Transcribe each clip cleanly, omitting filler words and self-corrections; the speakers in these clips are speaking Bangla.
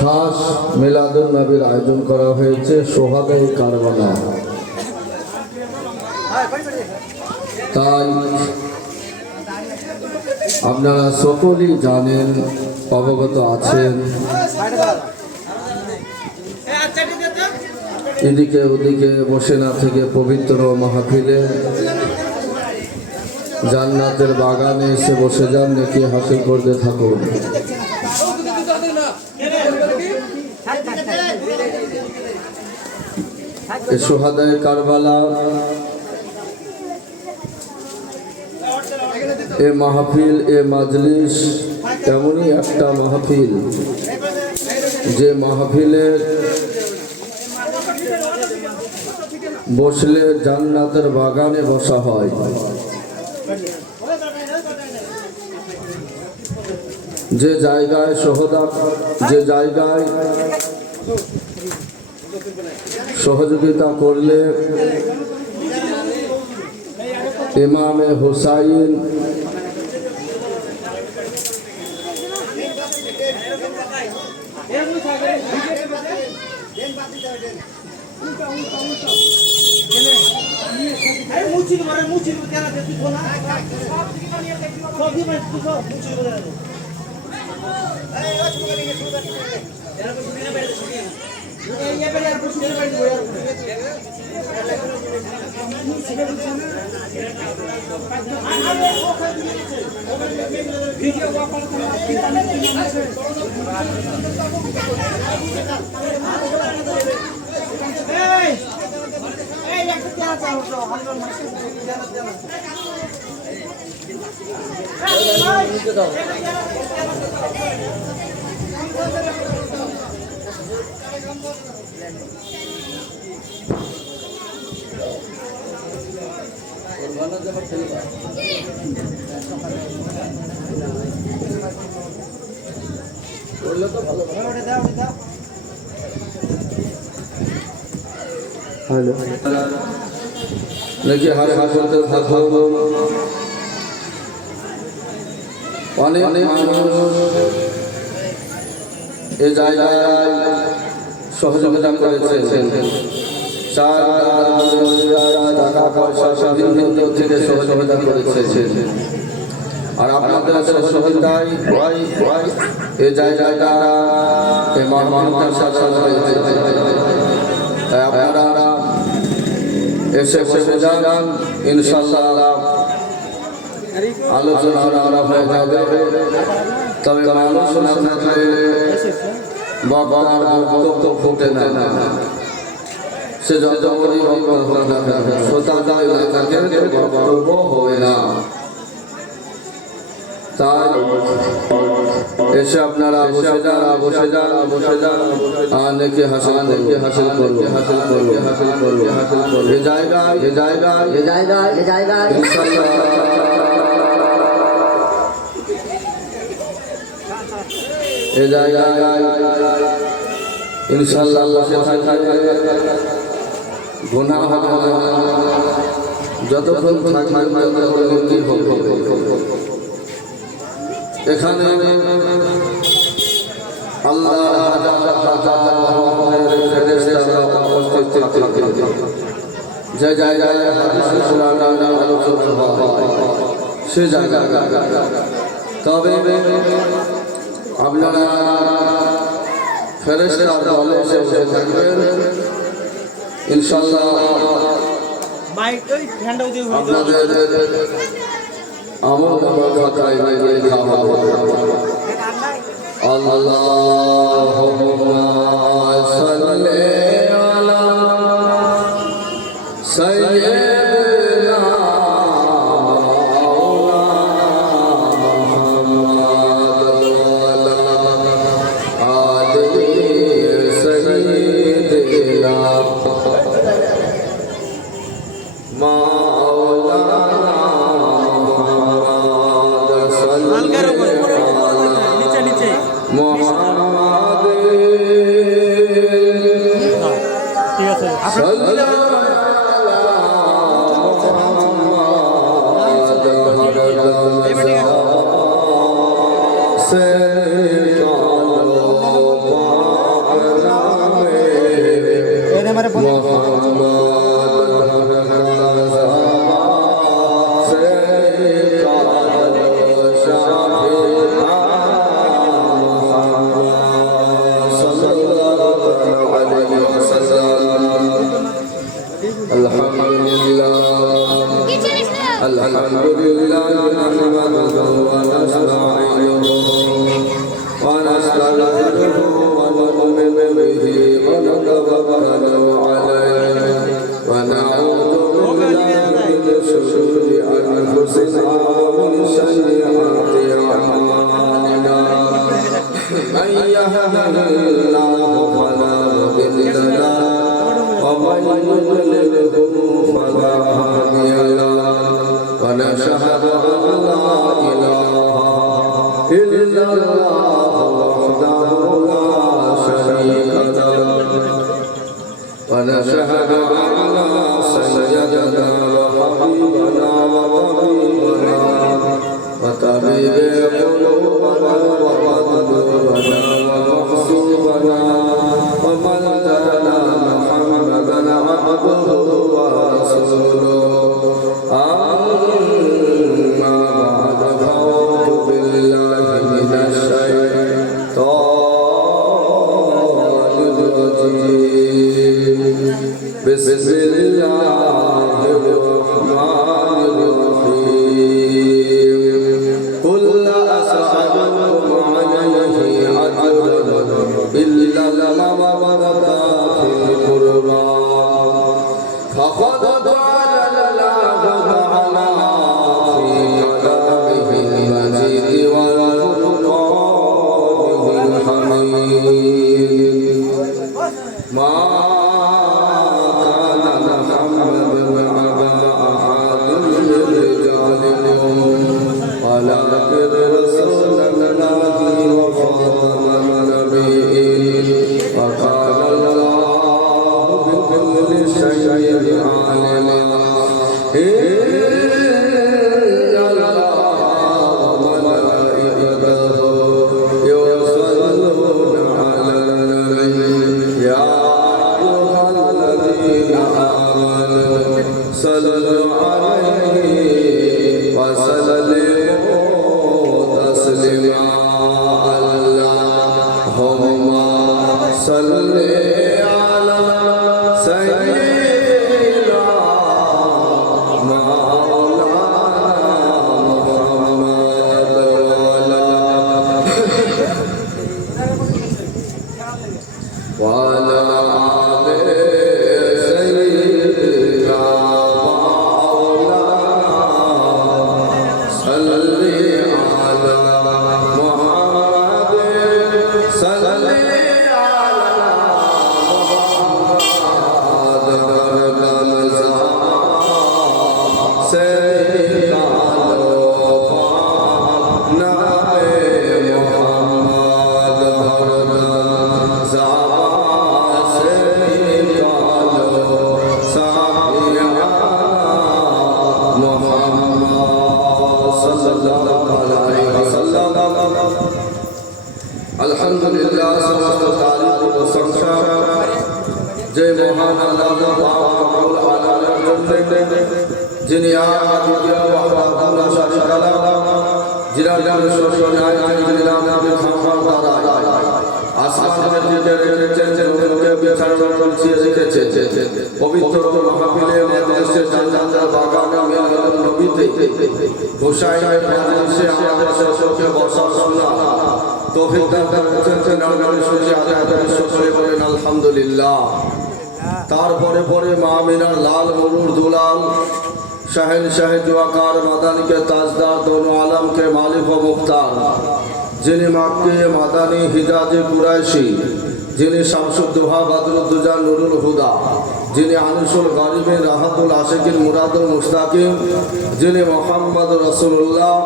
খাস মিলাদুন নবীর আয়োজন করা হয়েছে সোহাদাই কারবালা। তাই আপনারা সকলেই জানেন, অবগত আছেন, এদিকে ওদিকে বসে না থেকে পবিত্র মাহফিলে জান্নাতের বাগানে এসে বসে যান, নেকি হাসিল করতে থাকুন। সোহাদায়ে কারবালা এ মাহফিল, এ মাজলিস এমনই একটা মাহফিল যে মাহফিলের বসলে জান্নাতের বাগানে বসা হয়। যে জায়গায় যে জায়গায় সহযোগিতা করলে ইমামে হুসাইন নাকি হারে হাসতে থাকবো। অনেক এ জায়গায় সহযোগিতা করেছেন, টাকা পয়সা বিভিন্ন থেকে সহযোগিতা করেছেন। আর আপনাদের সহযোগিতায় এ জায়গাটা আপনারা এসে বসে যান, ইনশাআল্লাহ আলোচনা হয়ে যাবে। তবে মানুষ না থাকলে বক্তব্য ফুটে না, সে যত শ্রোতা না থাকে বক্তব্য হবে না। তাই এসে আপনারা বসে যান আর নেকি হাসিল করবে। এ জায়গায় ইনশাআল্লাহ গুনাহ হবে না, যতক্ষণ এখানে আল্লাহ যে জায়গায় সে জায়গায় তবে আপনারা ফেরেশতার দলে এসে বসে থাকবেন ইনশাআল্লাহ। আপনাদের আমল খাতায় লেখা হবে আল্লাহুম্মা সাল্লি আলা সাইয়্যিদিনা মুহাম্মদ ওয়া আলা আলি সাইয়্যিদিনা মোহাম্মদ ولكن رسول الله وخاتم النبيين وكان الله بكل شيء عليما अल्हम्दुलिल्लाह समस्त तारीफ व प्रशंसा जय महान अल्लाह पाक रब्बुल आलमीन जिन्हें आदित्य वहदाहु ला शरीका लहु जिन्हें जान शोषो न्याय निलाम के खामखाम तारा आसमान में जिते রেখেছেন লোকে বিচারণ করছিয়ে রেখেছে পবিত্র মাহফিলে মজলিসে জান্নাতের বাগানে মিলাদুন নবীতে হুসাইনের মজলিসে আমাদের শেষকে বসার সুন্নাহ তৌফিক দান করেছেন নারগালি সুজি আদায় সকলে বলেন আলহামদুলিল্লাহ। তারপরে পরে মা আমিনার লাল মরুর দুলাল शहनशाह जुआकार मदानी के ताजदार दोनों आलम के मालिक व मुख्तार जिन्हें मक्के मदानी हिजाज कुरैशी जिन्हें शमसुद्दोहा बदरुद्दुजा नूरुल हुदा जिन्हें आनिसुल गरीबिन राहतुल आशिकिन मुरादुल मुश्ताकिन जिन्हें मोहम्मद रसूलुल्लाह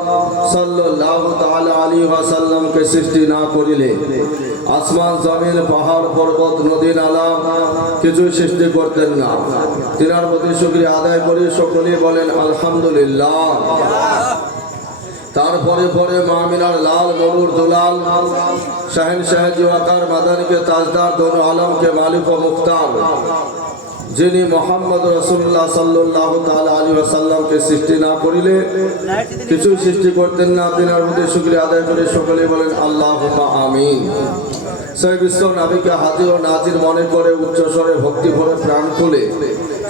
सल्लल्लाहु ताला अलैहि वसल्लम के सृष्टि ना करिले आसमान जमीन पहाड़ पर्वत नदी नाला किछु सृष्टि करतेन ना तिनार प्रति शुक्रिया आदाय करी सकले बोलेन आलহামদুলিল্লাহ। तारपरे परे मा आमिनार लाल मरुर दुलाल शहनशाह जुआकार मदानी के ताजदार दोनों आलम के मालिक व मुख्तार जिन्हें मोहम्मद रसूलुल्लाह सल्लल्लाहु ताला अलैहि वसल्लम के सृष्टि ना करिले किछु सृष्टि करतेन ना तिनार प्रति शुक्रिया आदाय करे सकले बोलेन आल्लाहुम्मा आमीन। সেই বিশ্ব নবীকে হাজির ও নাজির মনে করে উচ্চ স্বরে ভক্তি ভরে প্রাণ খুলে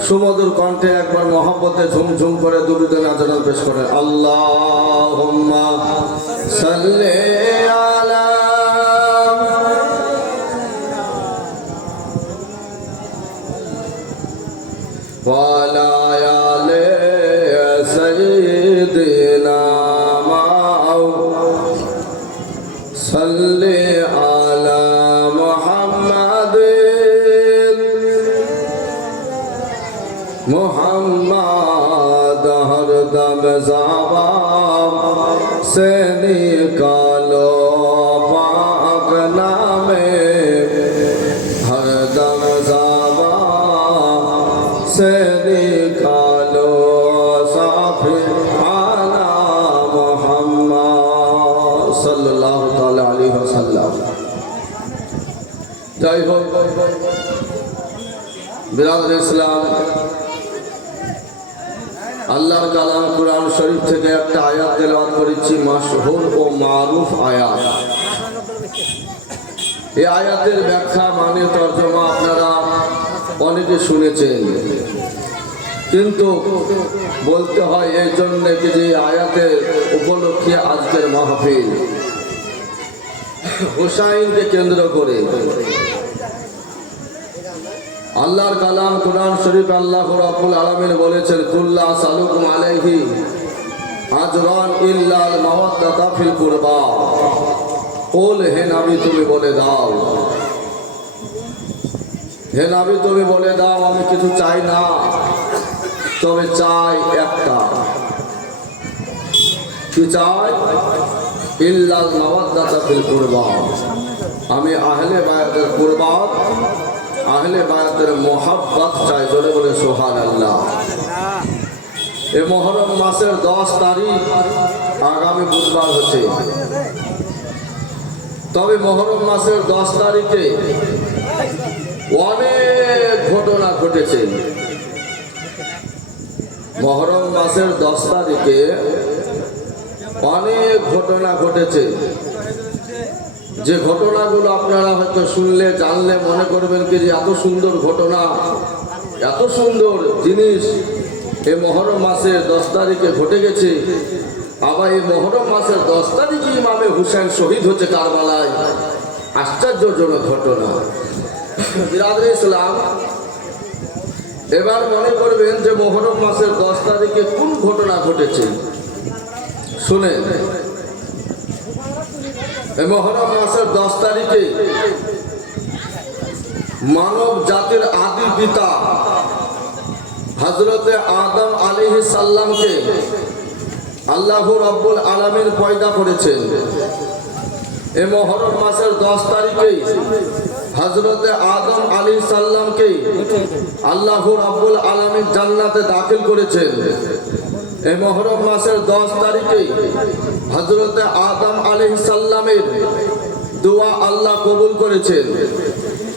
সুমধুর কণ্ঠে একবার মহব্বতে ঝুমঝুম করে দুরূদ নাজাত পেশ করেন আল্লাহুম্মা সাল্লি আলা ওয়া আলা আলি সাইয়্যিদিনা সাল্লি আলা मोहम्मद हरदम ज़ाबा से निकालो पाक नामे हरदम ज़ाबा से निकालो साफी आला मोहम्मद सल्लल्लाहु ताला अलैहि वसल्लम। जय हो बिरादर इस्लाम আল্লাহর কালাম কুরআন শরীফ থেকে একটা আয়াত তেলাওয়াত করেছি মাশহুর ও মারুফ আয়াত। এই আয়াতের ব্যাখ্যা মানে তরজমা আপনারা অনেকে শুনেছেন কিন্তু বলতে হয় এই জন্য যে আয়াতের উপলক্ষে আজকের মাহফিল হুসাইনকে কেন্দ্র করে আল্লাহর কালাম কুরআন শরীফ আল্লাহ রাব্বুল আলামিন বলেছেন কুল্লা সালুকুম আলাইহি আজরান ইল্লাল মাওয়াদ্দাতা ফিল কুরবা কুল হে নবী তুমি বলে দাও হে নবী তুমি বলে দাও আমি কিছু চাই না তবে চাই একটা কি চাই? ইল্লাল মাওয়াদ্দাতা ফিল কুরবা। আমি আহলে বায়াতের কুরবাত, আহলে বায়াতের মোহাব্বত চাই। জোরে বলে সুবহানাল্লাহ। এই মুহররম মাসের 10 তারিখ আগামী বুধবার হচ্ছে। তবে মুহররম মাসের 10 তারিখে অনেক ঘটনা ঘটেছে। মুহররম মাসের 10 তারিখে অনেক ঘটনা ঘটেছে, যে ঘটনাগুলো আপনারা হয়তো শুনলে জানলে মনে করবেন কি যে এত সুন্দর ঘটনা, এত সুন্দর জিনিস এই মুহররম মাসের 10 তারিখে ঘটে গেছে। আবার এই মুহররম মাসের 10 তারিখে ইমামে হুসাইন শহীদ হচ্ছে কারবালায়। আশ্চর্যজনক ঘটনা। বিরাদরে ইসলাম, এবার মনে করবেন যে মুহররম মাসের 10 তারিখে কোন ঘটনা ঘটেছে। শুনেন, এই মুহররম মাসের 10 তারিখে মানব জাতির আদি পিতা হযরতে আদম আলাইহিস সালামকে আল্লাহ রাব্বুল আলামিন পয়দা করেছেন। এই মুহররম মাসের 10 তারিখে হযরতে আদম আলাইহিস সালামকে আল্লাহ রাব্বুল আলামিন জান্নাতে দাখিল করেছেন। এই মুহররম মাসের 10 তারিখে হযরতে আদম আলাইহিস সালামের দোয়া আল্লাহ কবুল করেছেন।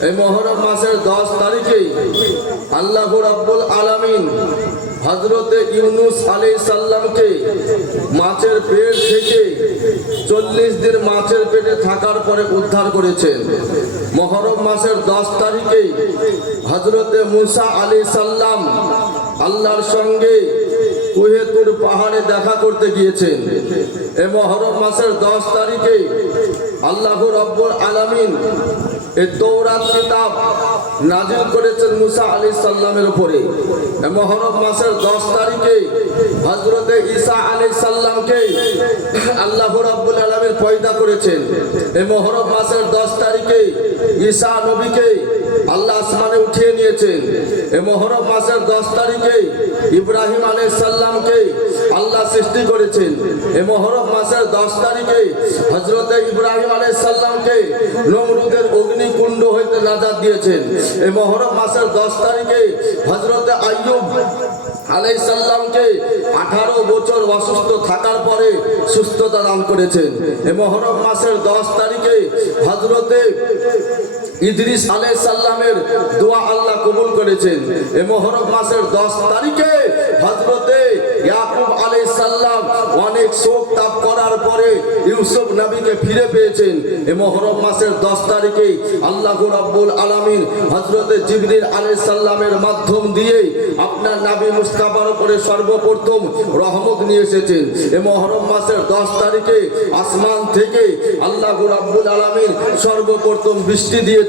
এই মুহররম মাসের 10 তারিখে আল্লাহ রাব্বুল আলামিন হযরতে ইউনূস আলাইহিস সালামকে মাছের পেট থেকে 40 দিন মাছের পেটে থাকার পরে উদ্ধার করেছেন। মুহররম মাসের 10 তারিখে হযরতে মূসা আলাইহিস সালাম আল্লাহর সঙ্গে কুহে তুর পাহাড়ে দেখা করতে গিয়েছেন। এই মুহররম মাসের 10 তারিখে আল্লাহ রাব্বুল আলামিন এই তাওরাত কিতাব নাযিল করেছেন মূসা আলাইহিস সালামের উপরে। এই মুহররম মাসের 10 তারিখে হযরতে ঈসা আলাইহিস সালামকে আল্লাহ রাব্বুল আলামিন পয়দা করেছেন। এই মুহররম মাসের 10 তারিখে ঈসা নবীকে আল্লাহ আসমানে উঠিয়ে নিয়েছেন। এই মুহররম মাসের 10 তারিখে ইব্রাহিম আলাইহিস সালামকে আল্লাহ সৃষ্টি করেছেন। এই মুহররম মাসের 10 তারিখে হযরতে ইব্রাহিম আলাইহিস সালামকে নমরুদের অগ্নিকুণ্ড হইতে নাজাত দিয়েছেন। এই মুহররম মাসের 10 তারিখে হযরতে আইয়ুব আলাইহিস সালামকে 18 বছর অসুস্থ থাকার পরে সুস্থতা দান করেছেন। এই মুহররম মাসের 10 তারিখে হযরতে ইদ্রিস আলাইহিস সালামের দোয়া আল্লাহ কবুল করেছেন। এই মুহররম মাসের 10 তারিখে হযরতে ইয়াকুব আলাইহিস সালাম অনেক শোক তাপ করার পরে ইউসুফ নবীকে ফিরে পেয়েছেন। এই মুহররম মাসের 10 তারিখে আল্লাহ রাব্বুল আলামিন হযরতে জিবরিল আলাইহিস সালামের মাধ্যম দিয়ে আপনার নবী মুস্তাফার উপরে সর্বপ্রথম রহমত নিয়ে এসেছেন। এই মুহররম মাসের 10 তারিখে আসমান থেকে আল্লাহ রাব্বুল আলামিন সর্বপ্রথম বৃষ্টি দিয়েছেন।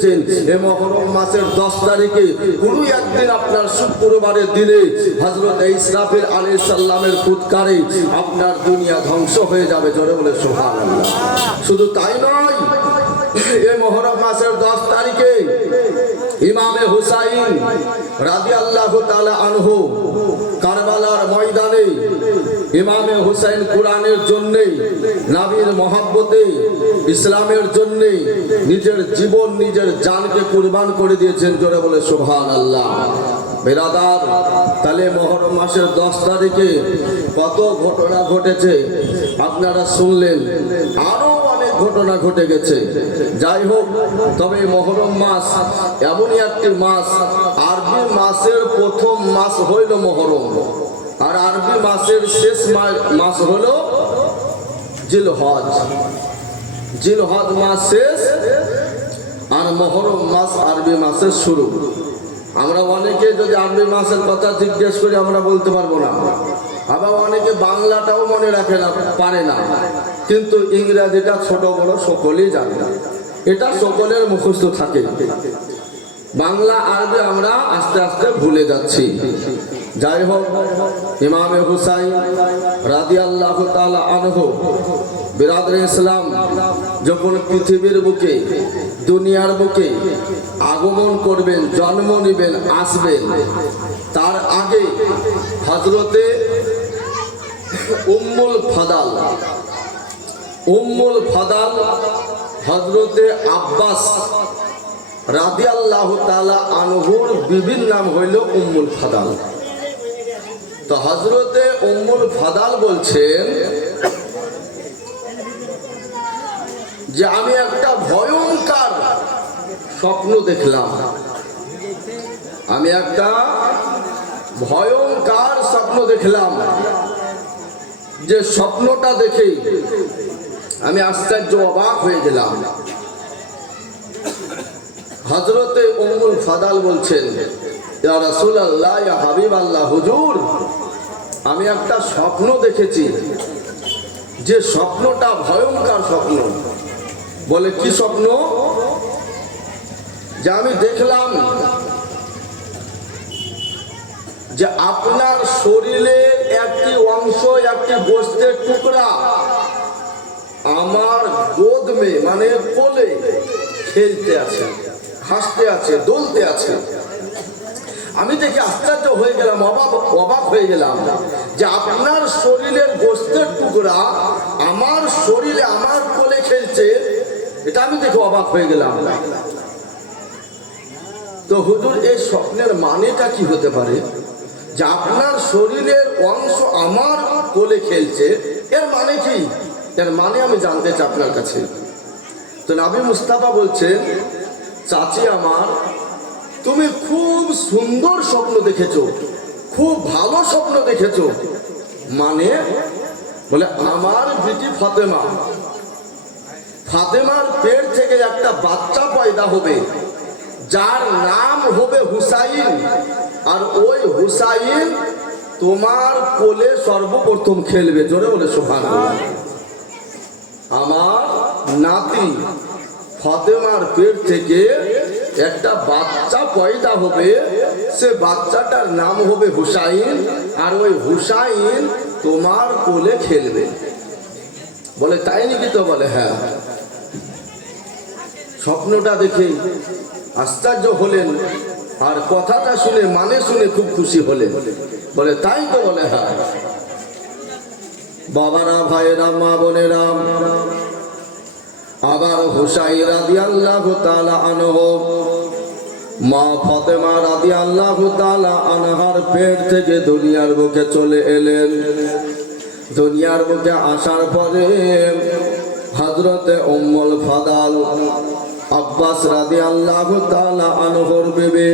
এই মুহররম মাসের 10 তারিখে কোনো একদিন আপনার শুক্রবারের দিনে হযরত ইসরাফিল আলাইহিস সালামের ফুৎকারে আপনার দুনিয়া ধ্বংস হয়ে যাবে। জোরে বলে সুবহানাল্লাহ। শুধু তাই নয়, এই মুহররম মাসের 10 তারিখে ইমামে হুসাইন রাদিয়াল্লাহু তাআলা আনহু কারবালার ময়দানে ইমামে হুসাইন কোরআনের জন্য, নবীর মহব্বতে, ইসলামের জন্য নিজের জীবন নিজের জানকে কুরবান করে দিয়েছেন। জোরে বলে সুবহানাল্লাহ। বেরাদার, তাহলে মুহররম মাসের 10 তারিখে কত ঘটনা ঘটেছে আপনারা শুনলেন। আরো অনেক ঘটনা ঘটে গেছে। যাই হোক, তবে মুহররম মাস এমনই একটি মাস, আরবি মাসের প্রথম মাস হইল মুহররম, আর আরবি মাসের শেষ মাস হলো জিলহজ। জিলহজ মাস শেষ আর মুহররম মাস আরবি মাসের শুরু। আমরা অনেকে যদি আরবি মাসের কথা জিজ্ঞেস করি আমরা বলতে পারবো না। আবার অনেকে বাংলাটাও মনে রাখে না, পারে না, কিন্তু ইংরেজিটা ছোট বড় সকলেই জানে না। এটা সকলের মুখস্থ থাকে। বাংলা আরবি আমরা আস্তে আস্তে ভুলে যাচ্ছি। যাই হোক, ইমামে হুসাইন রাদিয়াল্লাহু তাআলা আনহু বিরাদরে ইসলাম যখন পৃথিবীর বুকে, দুনিয়ার বুকে আগমন করবেন, জন্ম নেবেন, আসবেন, তার আগে হযরতে উম্মুল ফাদাল হযরতে আব্বাস রাদিয়াল্লাহু তাআলা আনহুর বিবির নাম হইল উম্মুল ফাদাল। তো হযরতে উম্মুল ফাদাল বলছেন যে আমি একটা ভয়ঙ্কর স্বপ্ন দেখলাম। আমি একটা ভয়ঙ্কর স্বপ্ন দেখলাম, যে স্বপ্নটা দেখে আমি আশ্চর্য অবাক হয়ে গেলাম। হযরতে উম্মুল ফাদাল বলছেন, ইয়া রাসূলুল্লাহ, ইয়া হাবিবাল্লাহ, হুজুর আমি একটা স্বপ্ন দেখেছি, যে স্বপ্নটা ভয়ঙ্কর স্বপ্ন। বলে কি স্বপ্ন? যে আমি দেখলাম যে আপনার শরীরের একটি অংশ, একটি গোশতের টুকরা আমার গোদমে মানে কোলে খেলতে আছে, হাসতে আছে, দোলতে আছে। আমি দেখে আশ্চর্য হয়ে গেলাম, অবাক হয়ে গেলাম যে আপনার শরীরের গোশতের টুকরা আমার শরীরে, আমার কোলে খেলছে। এটা আমি দেখে অবাক হয়ে গেলাম। তো হুজুর, এই স্বপ্নের মানেটা কি হতে পারে? যে আপনার শরীরের অংশ আমার কোলে খেলছে, এর মানে কি? এর মানে আমি জানতে চাই আপনার কাছে। তো নবী মুস্তাফা বলছেন, চাচি আমার, তুমি খুব সুন্দর স্বপ্ন দেখেছো, খুব ভালো স্বপ্ন দেখেছো। মানে বলে আমার বিটি ফাতেমার পেট থেকে একটা বাচ্চা পয়দা হবে, যার নাম হবে হুসাইন। আর ওই হুসাইন তোমার কোলে সর্বপ্রথম খেলবে। জোরে বলে সুবহানাল্লাহ। আমার নাতি ফাতেমার পেট থেকে একটা বাচ্চা পয়দা হবে, সে বাচ্চাটার নাম হবে হুসাইন, আর ওই হুসাইন তোমার কোলে খেলবে। বলে তাই নাকি? তো বলে হ্যাঁ। স্বপ্নটা দেখে আশ্চর্য হলেন, আর কথাটা শুনে মানে শুনে খুব খুশি হলেন। বলে তাই তো? বলে হ্যাঁ। বাবারা, ভাইয়েরা, মা বোনেরা, আবার হুসাইন রাদিয়াল্লাহু তাআলা আনহু মা ফাতেমা রাদিয়াল্লাহু তাআলা আনহার পেট থেকে দুনিয়ার বুকে চলে এলেন। দুনিয়ার বুকে আসার পরে হযরতে উম্মুল ফাদাল আব্বাস রাদিয়াল্লাহু তাআলা আনহুর বিবি,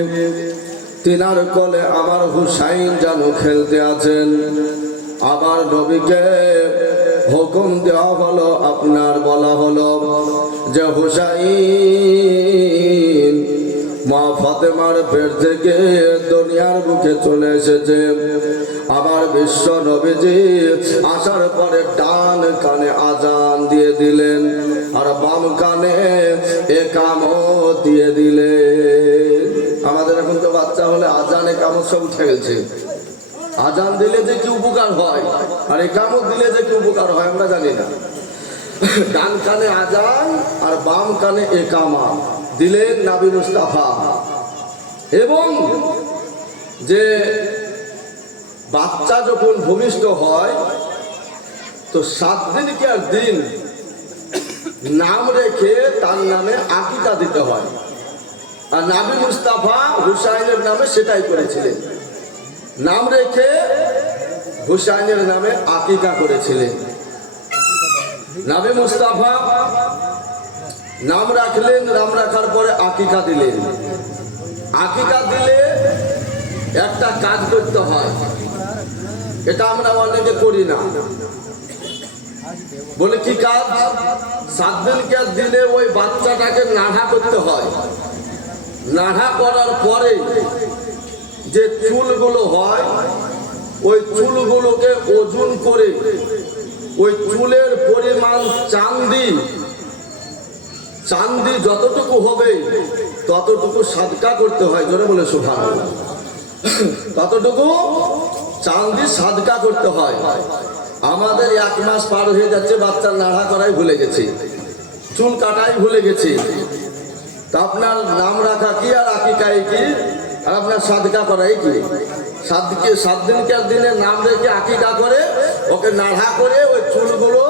তিনার কোলে আমার হুসাইন যেন খেলতে আছেন। আবার নবীকে হুকুম দেওয়া হলো, আপনার বলা হলো যে হুসাইন মা ফাতেমার পেট থেকে দুনিয়ার বুকে চলে এসেছে। আবার বিশ্ব নবীজি আসার পরে ডান কানে আজান দিয়ে দিলেন, আর বাম কানে একামত দিয়ে দিলেন। আমাদের এখন তো বাচ্চা হলে আজান একামত সব উঠে গেছে। আজান দিলে যে কি উপকার হয়, আর একামত দিলে যে কি উপকার হয় আমরা জানি না। ডান কানে আজান আর বাম কানে একামত দিলেন নবী মুস্তাফা। এবং যে বাচ্চা যখন ভূমিষ্ঠ হয়, তো 7 দিনকার দিন নাম রেখে তার নামে আকিকা দিতে হয়। আর নবী মুস্তাফা হুসাইনের নামে সেটাই করেছিলেন, নাম রেখে হুসাইনের নামে আকিকা করেছিলেন। নবী মুস্তাফা নাম রাখলেন, নাম রাখার পরে আকিকা দিলেন। আকিকা দিলে একটা কাজ করতে হয়, এটা আমরা অনেকে করি না। বলে কি কাজ? 7 দিনকে দিলে ওই বাচ্চাটাকে নাড়া করতে হয়। নাড়া করার পরে যে চুলগুলো হয়, ওই চুলগুলোকে ওজন করে ওই চুলের পরিমাণ চাঁদি যতটুকু হবে ততটুকু সাদকা করতে হয়। জোরে বলে সুবহানাল্লাহ। ততটুকু চাঁদি সাদকা করতে হয়। আমাদের 1 মাস পার হয়ে যাচ্ছে, বাচ্চার নাড়া করাই ভুলে গেছি, চুল কাটাই ভুলে গেছি। তা আপনার নাম রাখা কি আর আকিকাই কি, আর আপনার সাদকা করাই কি? 7 দিনকার দিনে নাম রেখে আকিকা করে ওকে নাড়া করে ওই চুলগুলো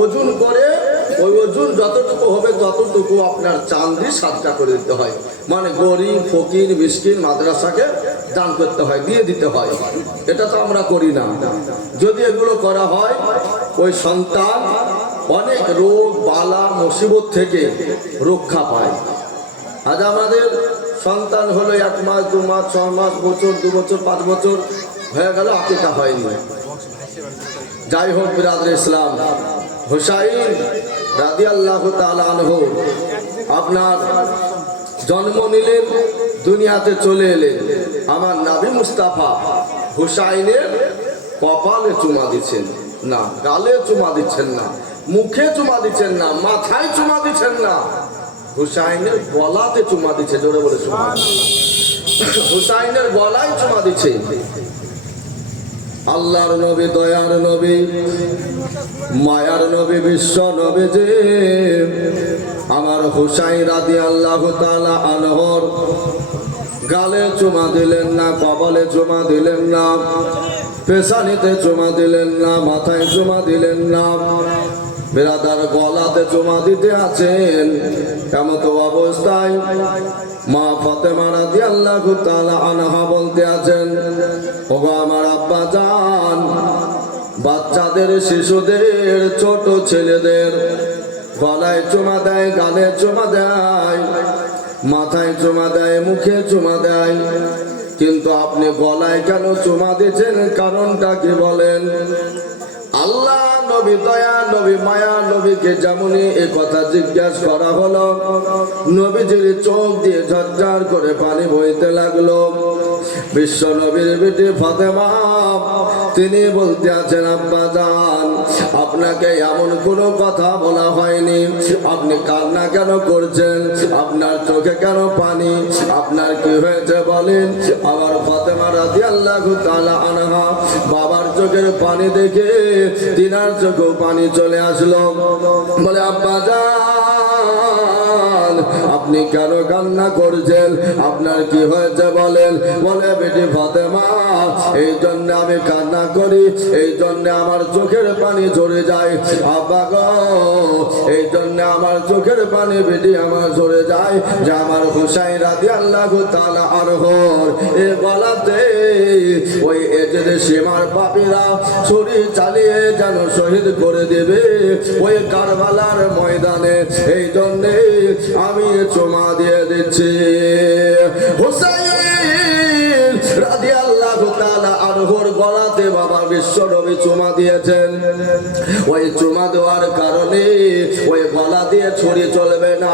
ওজন করে ওই ওজন যতটুকু হবে ততটুকু আপনার চাঁদি সাদকা করে দিতে হয়, মানে গরিব ফকির মিসকিন মাদ্রাসাকে দান করতে হয়, দিয়ে দিতে হয়। এটা তো আমরা করি না। যদি এগুলো করা হয় ওই সন্তান অনেক রোগ বালা মুসিবত থেকে রক্ষা পায়। আজ আমাদের সন্তান হলো 1 মাস 2 মাস 6 মাস বছর 2 বছর 5 বছর হয়ে গেল, আকিকা হয়নি। যাই হোক বিরাদর ইসলাম, হুসাইন রাদিয়াল্লাহু তাআলা আনহু আপনার জন্ম নিলেন, দুনিয়াতে চলে এলেন। আমার নবী মুস্তাফা হুসাইনের কপালে চুমা দিচ্ছেন না, গালে চুমা দিচ্ছেন না, মুখে চুমা দিচ্ছেন না, মাথায় চুমা দিচ্ছেন না, হুসাইনের গলাতে চুমা দিচ্ছে। জোরে বলে হুসাইনের গলায় চুমা দিচ্ছে। আল্লাহর নবী, দয়ার নবী, মায়ার নবী, বিশ্ব নবী যে আমার হুসাইন রাদিয়াল্লাহু তাআলা আনহুর গালে চুমা দিলেন না, কপালে চুমা দিলেন না, পেশানিতে চুমা দিলেন না, মাথায় চুমা দিলেন না, বিরাদার গলাতে চুমা দিতে আছেন। এমত অবস্থায় মা ফাতেমা রাদিয়াল্লাহু তাআলা আনহা বলতে আছেন, ওগো আমার আব্বা জান, বাচ্চাদের, শিশুদের, ছোট ছেলেদের গলায় চুমা দেয়, গালে চুমা দেয়, মাথায় চুমা দেয়, মুখে চুমা দেয়, কিন্তু আপনি গলায় কেন চুমা দিচ্ছেন? কারণটা কি বলেন? আল্লাহ নবী, দয়া নবী, মায়া নবীকে যেমনই এ কথা জিজ্ঞাসা করা হলো, নবীজির চোখ দিয়ে ঝরঝর করে পানি বইতে লাগলো। বিশ্ব নবীর বেটি ফাতেমা তিনি বলতে আছেন, আব্বা জান, আপনাকে এমন কোনো কথা বলা হয়নি, আপনি কান্না কেন করছেন? আপনার চোখে কেন পানি? আপনার কি হয়েছে বলেন? আবার ফাতেমা রাদিয়াল্লাহু তাআলা আনহা বাবার চোখের পানি দেখে তিনার চোখেও পানি চলে আসলো। বলে, আব্বা জান, আপনি কেন কান্না করছেন? আপনার কি হয়েছে বলেন? বলে, বেটি ফাতেমা, এই জন্য আমি কান্না করি, এই জন্য আমার চোখের পানি ঝরে যায়। আব্বা গো, এই জন্য আমার চোখের পানি বেটি আমার ঝরে যায় যে আমার হুসাইন রাদিয়াল্লাহু তাআলা আনহুর এ গলাতে ওই এজের সীমার পাপীরা ছুরি চালিয়ে যেন শহীদ করে দেবে ওই কারবালার ময়দানে। এই জন্যে আমি চুমা দিয়ে দিচ্ছি। হুসাইন রাদিয়াল্লাহু তাআলা আনহুর গলাতে বাবা বিশ্ব নবী চুমা দিয়েছেন। ওই চুমা দেওয়ার কারণে ওই গলা দিয়ে ছুরি চলবে না।